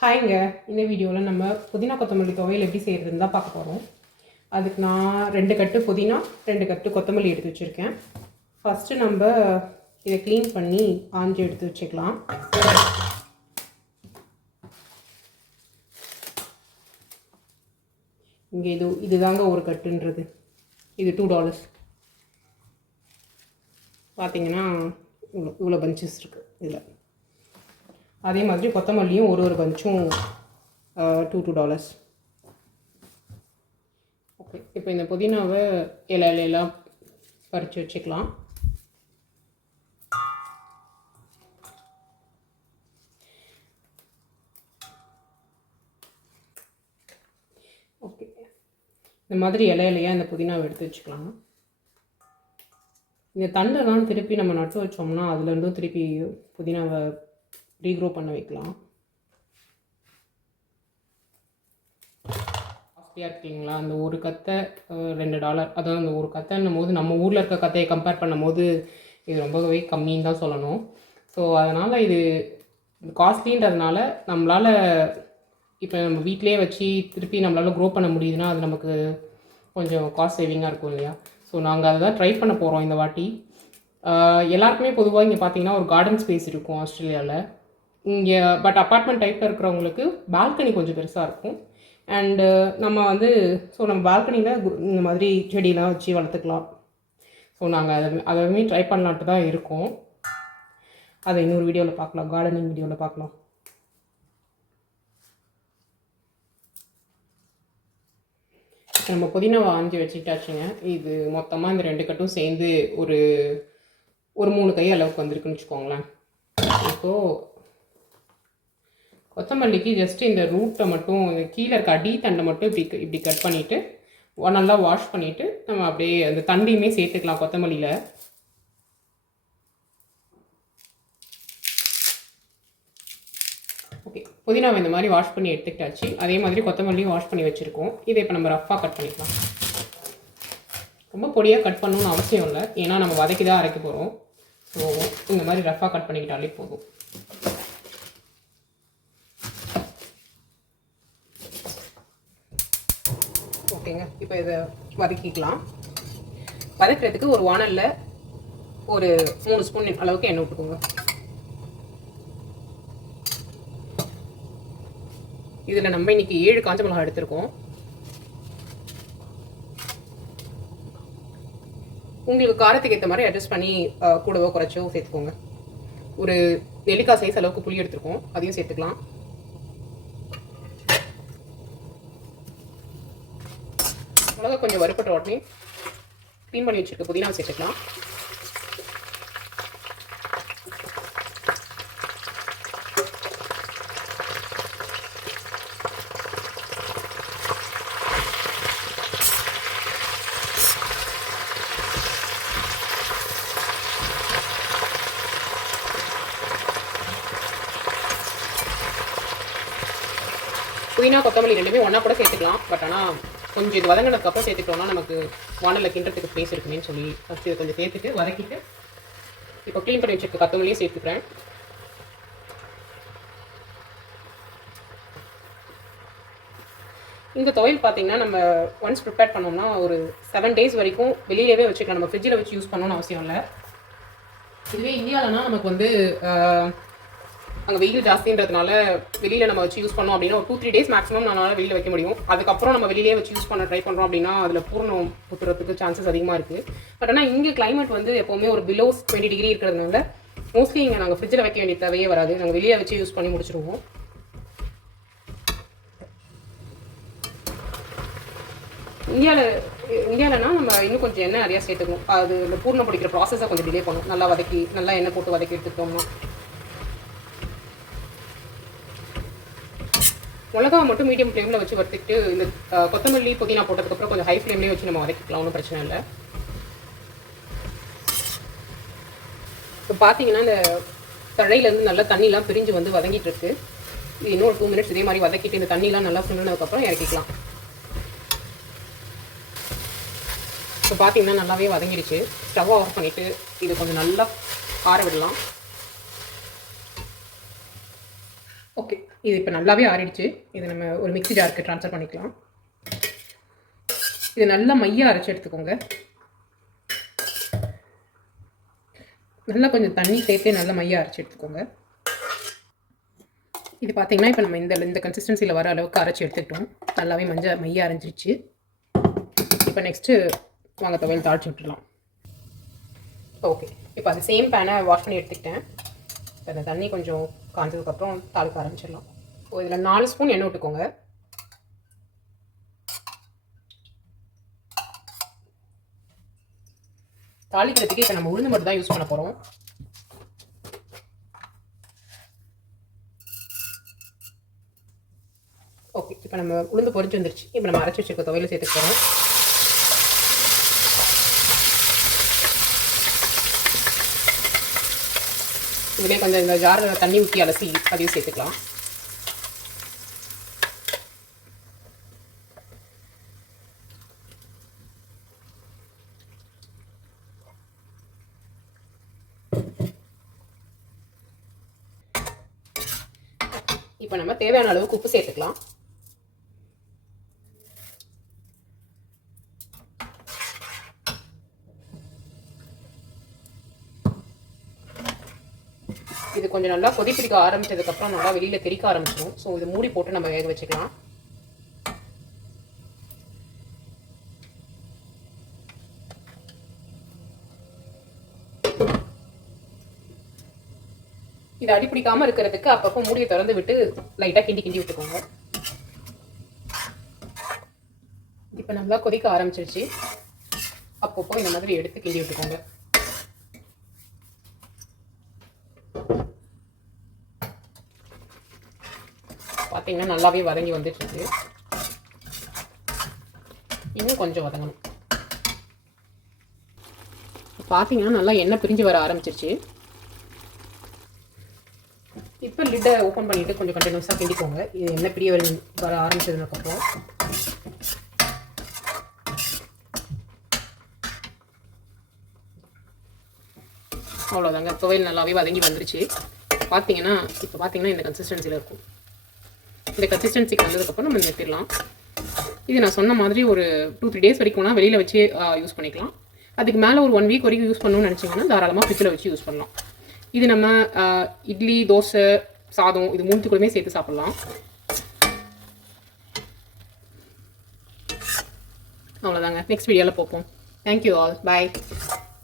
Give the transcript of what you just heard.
ஹாய்ங்க. இந்த வீடியோவில் நம்ம புதினா கொத்தமல்லி துவையல் எப்படி செய்கிறதுன்னு தான் பார்க்க போகிறோம். அதுக்கு நான் 2 கட்டு புதினா 2 கட்டு கொத்தமல்லி எடுத்து வச்சுருக்கேன். ஃபஸ்ட்டு நம்ம இதை க்ளீன் பண்ணி ஆஞ்சி எடுத்து வச்சுக்கலாம். இங்கே இதுதாங்க ஒரு கட்டுன்றது. இது $2. பார்த்தீங்கன்னா இவ்வளோ பஞ்சஸ் இருக்குது இதில். அதே மாதிரி கொத்தமல்லியும் ஒரு பஞ்சும் $2. ஓகே, இப்போ இந்த புதினாவை இலையெல்லாம் பறித்து வச்சுக்கலாம். ஓகே, இந்த மாதிரி இலையிலையாக இந்த புதினாவை எடுத்து வச்சுக்கலாம். இந்த தண்டெல்லாம் திருப்பி நம்ம நட்டு வச்சோம்னா அதுலேருந்தும் திருப்பி புதினாவை ரீக்ரோ பண்ண வைக்கலாம். காஸ்ட்லியாக இருக்குங்களா? அந்த ஒரு கத்தை $2. அதாவது அந்த ஒரு கத்தைன்னும் போது நம்ம ஊரில் இருக்க கத்தையை கம்பேர் பண்ணும் போது இது ரொம்பவே கம்மின்னு தான் சொல்லணும். ஸோ அதனால் இது காஸ்ட்லின்றதுனால நம்மளால் இப்போ நம்ம வீட்டிலே வச்சு திருப்பி நம்மளால் க்ரோ பண்ண முடியுதுன்னா அது நமக்கு கொஞ்சம் காஸ்ட் சேவிங்காக இருக்கும் இல்லையா? ஸோ நாங்கள் அதை தான் ட்ரை பண்ண போகிறோம் இந்த வாட்டி. எல்லாருக்குமே பொதுவாக இங்கே பார்த்தீங்கன்னா ஒரு கார்டன் ஸ்பேஸ் இருக்கும் ஆஸ்திரேலியாவில். இங்கே பட் அப்பார்ட்மெண்ட் டைப்பில் இருக்கிறவங்களுக்கு பால்கனி கொஞ்சம் பெருசாக இருக்கும். அண்டு நம்ம நம்ம பால்கனியில் இந்த மாதிரி செடியெலாம் வச்சு வளர்த்துக்கலாம். ஸோ நாங்கள் அதை ட்ரை பண்ணலான்ட்டு தான் இருக்கோம். அதை இன்னொரு வீடியோவில் பார்க்கலாம், கார்டனிங் வீடியோவில் பார்க்கலாம். நம்ம புதினாவை ஆஞ்சி வச்சுட்டாச்சுங்க. இது மொத்தமாக இந்த 2 கட்டும் சேர்ந்து ஒரு 3 கை அளவுக்கு வந்திருக்குன்னு வச்சுக்கோங்களேன். இப்போது கொத்தமல்லிக்கு ஜஸ்ட்டு இந்த ரூட்டை மட்டும் கீழே இருக்க அடித்தண்டை மட்டும் இப்படி கட் பண்ணிவிட்டு நல்லா வாஷ் பண்ணிவிட்டு நம்ம அப்படியே அந்த தண்டையுமே சேர்த்துக்கலாம் கொத்தமல்லியில். ஓகே, புதினாவை இந்த மாதிரி வாஷ் பண்ணி எடுத்துக்கிட்டாச்சு. அதே மாதிரி கொத்தமல்லியும் வாஷ் பண்ணி வச்சுருக்கோம். இதை இப்போ நம்ம ரஃப்பாக கட் பண்ணிக்கலாம். ரொம்ப பொடியாக கட் பண்ணணும்னு அவசியம் இல்லை, ஏன்னா நம்ம வதக்கி தான் அரைக்க போகிறோம். ஸோ இந்த மாதிரி ரஃப்பாக கட் பண்ணிக்கிட்டாலே போதும். ஓகேங்க, இப்போ இதை வதக்கிக்கலாம். வதக்கிறதுக்கு ஒரு வானலில் ஒரு 3 ஸ்பூன் அளவுக்கு எண்ணெய் விட்டுக்கோங்க. இதில் நம்ம இன்னைக்கு 7 காஞ்ச மிளகாய் எடுத்திருக்கோம். உங்களுக்கு காரத்துக்கு ஏற்ற மாதிரி அட்ஜஸ்ட் பண்ணி கூடவோ குறைச்சோ சேர்த்துக்கோங்க. ஒரு நெல்லிக்காய் சைஸ் அளவுக்கு புளி எடுத்துருக்கோம், அதையும் சேர்த்துக்கலாம். மிளகா கொஞ்சம் வறுப்பட்ட உடனே க்ளீன் பண்ணி வச்சுருக்க புதினாவை சேர்த்துக்கலாம். புதினா கொத்தமல்லி ரெண்டுமே ஒன்றா கூட சேர்த்துக்கலாம். பட் ஆனால் கொஞ்சம் இது வதங்கினதுக்கப்புறம் சேர்த்துட்டோம்னா நமக்கு வானலில் கிண்டுறதுக்கு ஸ்பேஸ் இருக்குமேன்னு சொல்லி ஃபஸ்ட்டு இதை கொஞ்சம் சேர்த்துட்டு வதக்கிட்டு இப்போ க்ளீன் பண்ணி வச்சுருக்க கொத்தமல்லியும் சேர்த்துக்கிறேன். இந்த துவையல் பார்த்தீங்கன்னா நம்ம ஒன்ஸ் ப்ரிப்பேர் பண்ணோம்னா ஒரு 7 days வரைக்கும் வெளியிலேயே வச்சுக்கலாம். நம்ம ஃப்ரிட்ஜில் வச்சு யூஸ் பண்ணணும்னு அவசியம் இல்லை. இதுவே இந்தியாவிலனா நமக்கு அங்கே வெயில் ஜாஸ்தின்றதுனால வெளியில் நம்ம வச்சு யூஸ் பண்ணோம் அப்படின்னா ஒரு 2-3 days மேக்ஸிமம் நம்மளால் வெளியில் வைக்க முடியும். அதுக்கப்புறம் நம்ம வெளியிலே வச்சு யூஸ் பண்ண ட்ரை பண்ணுறோம் அப்படின்னா அதில் பூர்ணம் புத்துறதுக்கு சான்சஸ் அதிகமாக இருக்குது. பட் ஆனால் இங்கே கிளைமேட் எப்போவுமே ஒரு பிலோ 20 degree இருக்கிறதுனால மோஸ்ட்லி இங்கே நாங்கள் ஃப்ரிட்ஜில் வைக்க வேண்டிய தேவையே வராது. நாங்கள் வெளியே வச்சு யூஸ் பண்ணி முடிச்சிடுவோம். இந்தியாவிலனா நம்ம இன்னும் கொஞ்சம் எண்ணெய் நிறையா சேர்த்துக்கணும். அது இந்த பூர்ணம் பிடிக்கிற ப்ராசஸை கொஞ்சம் டிலே பண்ணும். நல்லா வதக்கி நல்லா எண்ணெய் போட்டு வதக்கி எடுத்துக்கிட்டோம்னா. மிளகாவை மட்டும் மீடியம் ஃப்ளேமில் வச்சு வறுத்துக்கிட்டு இந்த கொத்தமல்லி புதினா போட்டதுக்கப்புறம் கொஞ்சம் ஹை ஃப்ளேம்லேயே வச்சு நம்ம வதக்கிக்கலாம், ஒன்றும் பிரச்சனை இல்லை. இப்போ பார்த்தீங்கன்னா இந்த தழையிலேருந்து நல்லா தண்ணிலாம் பிரிஞ்சு வதங்கிட்டு இருக்கு. இது இன்னும் ஒரு 2 minutes இதே மாதிரி வதக்கிட்டு இந்த தண்ணிலாம் நல்லா சுண்டினதுக்கப்புறம் இறக்கிக்கலாம். இப்போ பார்த்தீங்கன்னா நல்லாவே வதங்கிடுச்சு. ஸ்டவ் ஆஃப் பண்ணிவிட்டு இது கொஞ்சம் நல்லா ஆற விடலாம். ஓகே. இது இப்போ நல்லாவே ஆறிடுச்சு. இது நம்ம ஒரு மிக்ஸி ஜாருக்கு ட்ரான்ஸ்ஃபர் பண்ணிக்கலாம். இது நல்லா மையாக அரைச்சி எடுத்துக்கோங்க. நல்லா கொஞ்சம் தண்ணி சேர்த்து நல்லா மையாக அரைச்சி எடுத்துக்கோங்க. இது பார்த்தீங்கன்னா இப்போ நம்ம இந்த கன்சிஸ்டன்சியில் வர அளவுக்கு அரைச்சி எடுத்துக்கிட்டோம். நல்லாவே மையாக அரைஞ்சிருச்சு. இப்போ நெக்ஸ்ட்டு வாங்க துவையல் தாளிச்சு விட்டுடலாம். ஓகே, இப்போ அது சேம் பேனை வாஷ் பண்ணி எடுத்துக்கிட்டேன். இப்போ அந்த தண்ணி கொஞ்சம் காஞ்சதுக்கப்புறம் தாளிக்க ஆரம்பிச்சிடலாம். ஸோ இதில் 4 ஸ்பூன் எண்ணெய் விட்டுக்கோங்க. தாளிக்கிறதுக்கு இப்போ நம்ம உளுந்து மட்டும் தான் யூஸ் பண்ண போகிறோம். ஓகே, இப்போ நம்ம உளுந்து பொரிச்சு வந்துருச்சு. இப்போ நம்ம அரைச்சி வச்சிருக்க துவையில சேர்த்துக்க போகிறோம். இதுவே கொஞ்சம் இந்த ஜாரில் தண்ணி ஊற்றி அலசி அதையும் சேர்த்துக்கலாம். இப்போ நம்ம தேவையான அளவுக்கு உப்பு சேர்த்துக்கலாம். இது கொஞ்சம் நல்லா கொதிப்பிடிக்க ஆரம்பிச்சதுக்கப்புறம் நல்லா வெளியில் தெறிக்க ஆரம்பிச்சிடும். ஸோ இது மூடி போட்டு நம்ம வேக வச்சுக்கலாம். இது அடிப்பிடிக்காமல் இருக்கிறதுக்கு அப்பப்போ மூடியை திறந்து விட்டு லைட்டாக கிண்டி விட்டுக்கோங்க. இப்போ நல்லா கொதிக்க ஆரம்பிச்சிருச்சு. அப்பப்போ இந்த மாதிரி எடுத்து கிண்டி விட்டுக்கோங்க. பார்த்தீங்கன்னா நல்லாவே வதங்கி வந்துட்டு இன்னும் கொஞ்சம் வதங்கணும். பார்த்தீங்கன்னா நல்லா எண்ணெய் பிரிஞ்சு வர ஆரம்பிச்சிருச்சு. இப்போ லிட்டை ஓப்பன் பண்ணிவிட்டு கொஞ்சம் கண்டினியூஸாக கிண்டிக்கோங்க. இது எண்ணெய் பிரிய வர ஆரம்பிச்சதுக்கப்புறம் அவ்வளோதாங்க, துவையல் நல்லாவே வதங்கி வந்துருச்சு. பார்த்தீங்கன்னா இப்போ பார்த்தீங்கன்னா இந்த கன்சிஸ்டன்சியில் இருக்கும். இந்த கன்சிஸ்டன்சிக்கு வந்ததுக்கப்புறம் நம்ம நிறுத்திடலாம். இது நான் சொன்ன மாதிரி ஒரு 2-3 டேஸ் வரைக்கும்னா வெளியில் வச்சு யூஸ் பண்ணிக்கலாம். அதுக்கு மேலே ஒரு 1 வீக் வரைக்கும் யூஸ் பண்ணணும்னு நினச்சிங்கன்னா தாராளமாக ஃப்ரிட்ஜில் வச்சு யூஸ் பண்ணலாம். இது நம்ம இட்லி, தோசை, சாதம் இது 3த்துக்குள்ளேயுமே சேர்த்து சாப்பிட்லாம். அவ்வளோதாங்க, நெக்ஸ்ட் வீடியோவில் பார்ப்போம். தேங்க்யூ ஆல், பாய்.